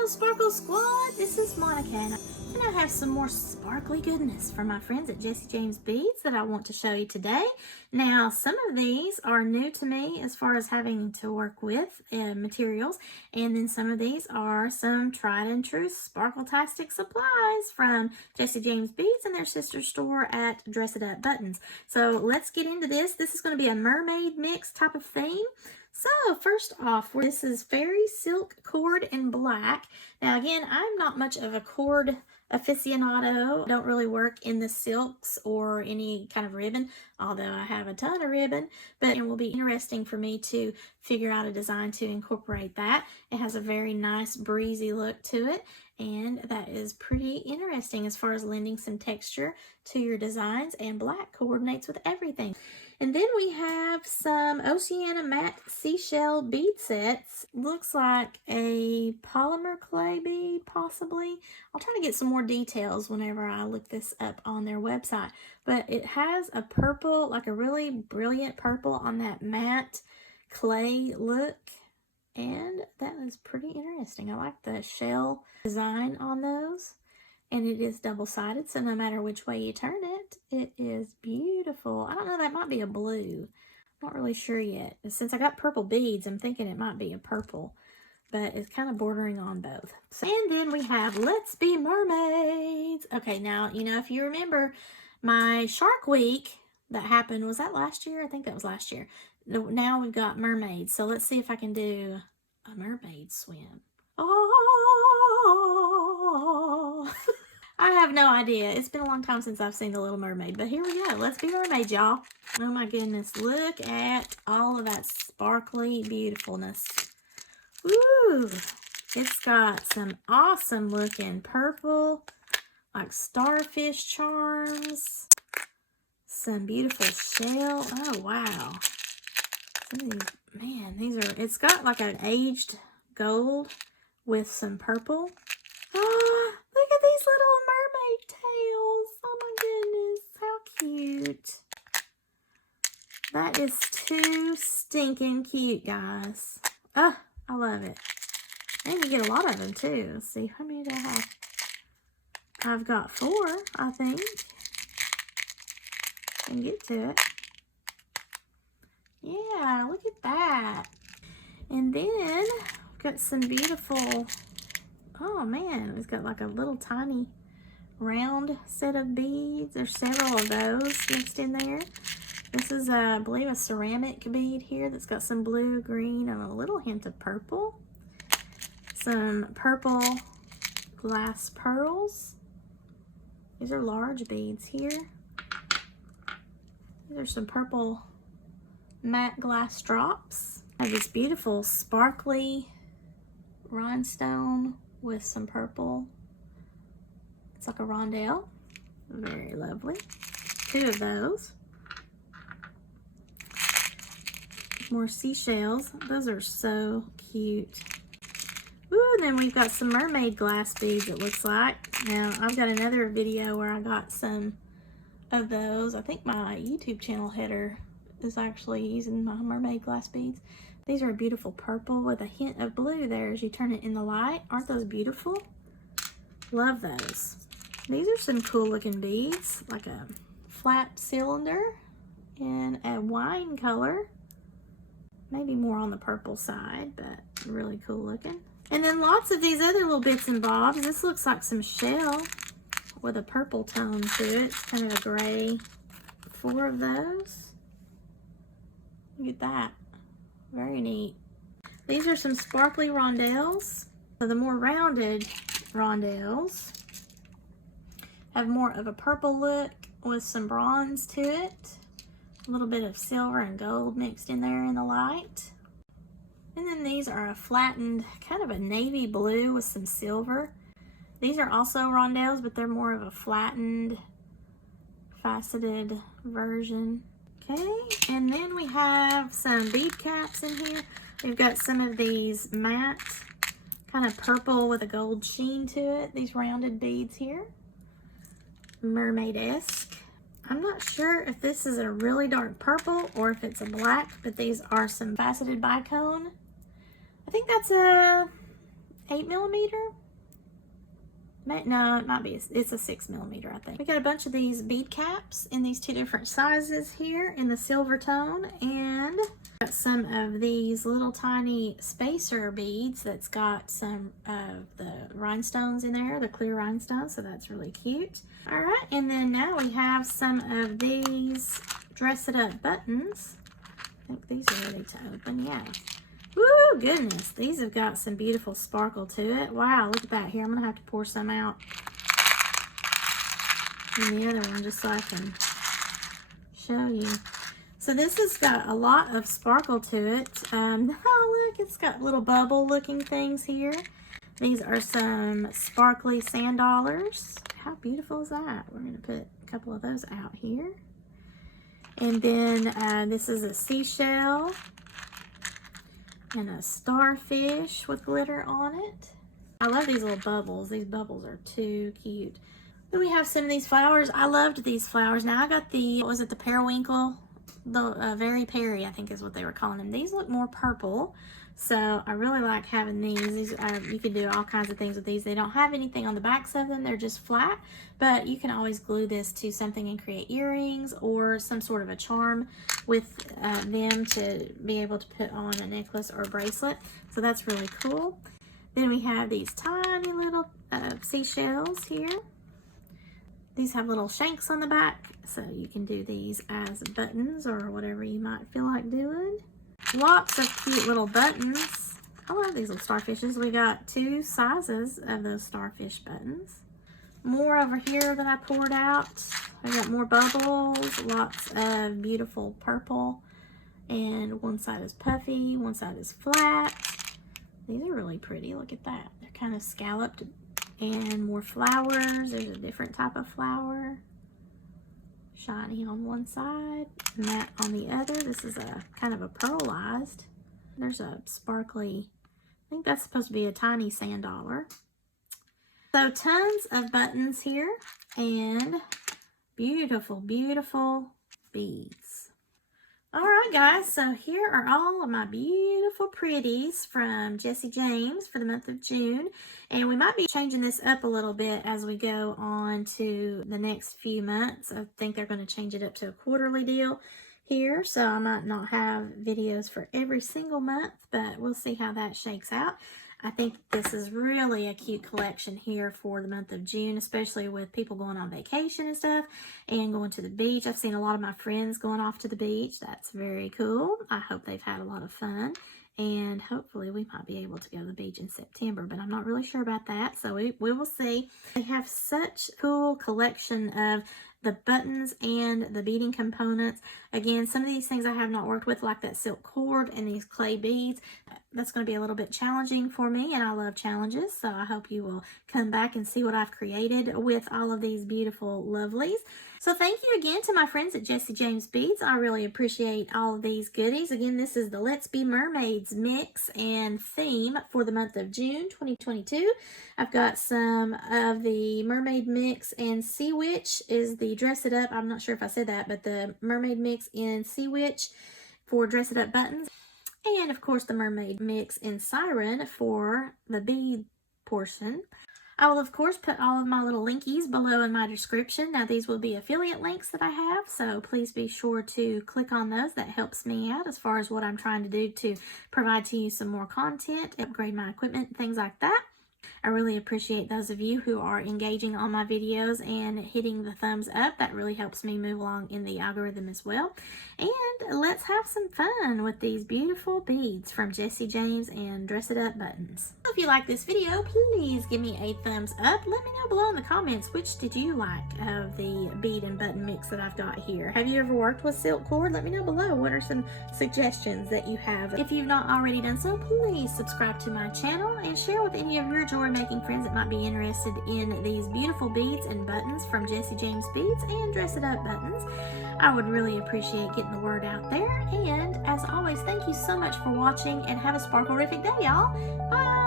Hello Sparkle Squad, this is Monica and I have some more sparkly goodness from my friends at Jessie James Beads that I want to show you today. Now some of these are new to me as far as having to work with materials, and then some of these are some tried and true Sparkle-tastic supplies from Jessie James Beads and their sister store at Untitled Buttons. So let's get into this. This is going to be a mermaid mix type of theme. So first off, this is Fairy Silk Cord in black. Now again, I'm not much of a cord aficionado. I don't really work in the silks or any kind of ribbon, although I have a ton of ribbon, but it will be interesting for me to figure out a design to incorporate that. It has a very nice breezy look to it, and that is pretty interesting as far as lending some texture to your designs, and black coordinates with everything. And then we have some Oceana matte seashell bead sets. Looks like a polymer clay bead, possibly. I'll try to get some more details whenever I look this up on their website. But it has a purple, like a really brilliant purple on that matte clay look. And that is pretty interesting. I like the shell design on those. And it is double-sided, so no matter which way you turn it, it is beautiful. I don't know, that might be a blue. I'm not really sure yet. Since I got purple beads, I'm thinking it might be a purple, but it's kind of bordering on both. So, and then we have Let's Be Mermaids. Okay, now, you know, if you remember my Shark Week that happened, was that last year? I think that was last year. Now we've got mermaids, so let's see if I can do a mermaid swim. Oh! I have no idea. It's been a long time since I've seen The Little Mermaid, but here we go. Let's be mermaids, y'all. Oh my goodness. Look at all of that sparkly beautifulness. Woo! It's got some awesome looking purple, like starfish charms. Some beautiful shell. Oh, wow. Man, these are, it's got like an aged gold with some purple. Oh, look at these little mermaid tails. Oh my goodness, how cute. That is too stinking cute, guys. Oh, I love it. And you get a lot of them too. Let's see, how many do I have? I've got 4, I think. And get to it. Yeah, look at that. And then we've got some beautiful, oh man, it's got like a little tiny round set of beads. There's several of those mixed in there. This is, I believe, a ceramic bead here that's got some blue, green, and a little hint of purple. Some purple glass pearls. These are large beads here. These are some purple matte glass drops. I have this beautiful sparkly rhinestone with some purple. It's like a rondelle. Very lovely. 2 of those. More seashells. Those are so cute. Ooh, and then we've got some mermaid glass beads, it looks like. Now, I've got another video where I got some of those. I think my YouTube channel header is actually using my mermaid glass beads. These are a beautiful purple with a hint of blue there as you turn it in the light. Aren't those beautiful? Love those. These are some cool looking beads, like a flat cylinder in a wine color. Maybe more on the purple side, but really cool looking. And then lots of these other little bits and bobs. This looks like some shell with a purple tone to it. It's kind of a gray. 4 of those. Look at that. Very neat. These are some sparkly rondelles. So the more rounded rondelles have more of a purple look with some bronze to it. A little bit of silver and gold mixed in there in the light. And then these are a flattened, kind of a navy blue with some silver. These are also rondelles, but they're more of a flattened, faceted version. Okay, and then we have some bead caps in here. We've got some of these matte, kind of purple with a gold sheen to it. These rounded beads here. Mermaid-esque. I'm not sure if this is a really dark purple or if it's a black, but these are some faceted bicone. I think that's a 8mm. No, it might be. It's a 6mm, I think. We got a bunch of these bead caps in these 2 different sizes here in the silver tone, and got some of these little tiny spacer beads that's got some of the rhinestones in there, the clear rhinestones, so that's really cute. All right, and then now we have some of these Dress It Up buttons. I think these are ready to open. Yeah. Woo, goodness, these have got some beautiful sparkle to it. Wow, look at that. Here, I'm gonna have to pour some out in the other one just so I can show you. So this has got a lot of sparkle to it. Oh look, it's got little bubble looking things here. These are some sparkly sand dollars. How beautiful is that? We're gonna put a couple of those out here. And then this is a seashell and a starfish with glitter on it. I love these little bubbles. These bubbles are too cute. Then we have some of these flowers. I loved these flowers. Now I got the, what was it, the periwinkle? The Very Perry, I think is what they were calling them. These look more purple, so I really like having these. You can do all kinds of things with these. They don't have anything on the backs of them. They're just flat, but you can always glue this to something and create earrings or some sort of a charm with them to be able to put on a necklace or a bracelet. So that's really cool. Then we have these tiny little seashells here. These have little shanks on the back, so you can do these as buttons or whatever you might feel like doing. Lots of cute little buttons. I love these little starfishes. We got 2 sizes of those starfish buttons. More over here that I poured out. I got more bubbles, lots of beautiful purple, and one side is puffy, one side is flat. These are really pretty. Look at that. They're kind of scalloped. And more flowers. There's a different type of flower. Shiny on one side and that on the other. This is a kind of a pearlized. There's a sparkly, I think that's supposed to be a tiny sand dollar. So tons of buttons here and beautiful, beautiful beads. All right, guys, so here are all of my beautiful pretties from Jessie James for the month of June. And we might be changing this up a little bit as we go on to the next few months. I think they're going to change it up to a quarterly deal here. So I might not have videos for every single month, but we'll see how that shakes out. I think this is really a cute collection here for the month of June, especially with people going on vacation and stuff and going to the beach. I've seen a lot of my friends going off to the beach. That's very cool. I hope they've had a lot of fun, and hopefully we might be able to go to the beach in September, but I'm not really sure about that, so we will see. They have such a cool collection of the buttons and the beading components. Again, some of these things I have not worked with, like that silk cord and these clay beads. That's going to be a little bit challenging for me, and I love challenges, so I hope you will come back and see what I've created with all of these beautiful lovelies. So thank you again to my friends at Jessie James Beads. I really appreciate all of these goodies. Again, this is the Let's Be Mermaids mix and theme for the month of June 2022. I've got some of the Mermaid mix, and Sea Witch is the Dress It Up. I'm not sure if I said that, but the Mermaid mix in Sea Witch for Dress It Up buttons. And of course the Mermaid mix in Siren for the bead portion. I will of course put all of my little linkies below in my description. Now these will be affiliate links that I have, so please be sure to click on those. That helps me out as far as what I'm trying to do to provide to you some more content, upgrade my equipment, things like that. I really appreciate those of you who are engaging on my videos and hitting the thumbs up. That really helps me move along in the algorithm as well. And let's have some fun with these beautiful beads from Jessie James and Dress It Up buttons. If you like this video, please give me a thumbs up. Let me know below in the comments, which did you like of the bead and button mix that I've got here. Have you ever worked with silk cord? Let me know below. What are some suggestions that you have? If you've not already done so, please subscribe to my channel and share with any of your jewelry making friends that might be interested in these beautiful beads and buttons from Jessie James Beads and Dress It Up buttons. I would really appreciate getting the word out there. And as always, thank you so much for watching, and have a sparkle-rific day, y'all. Bye!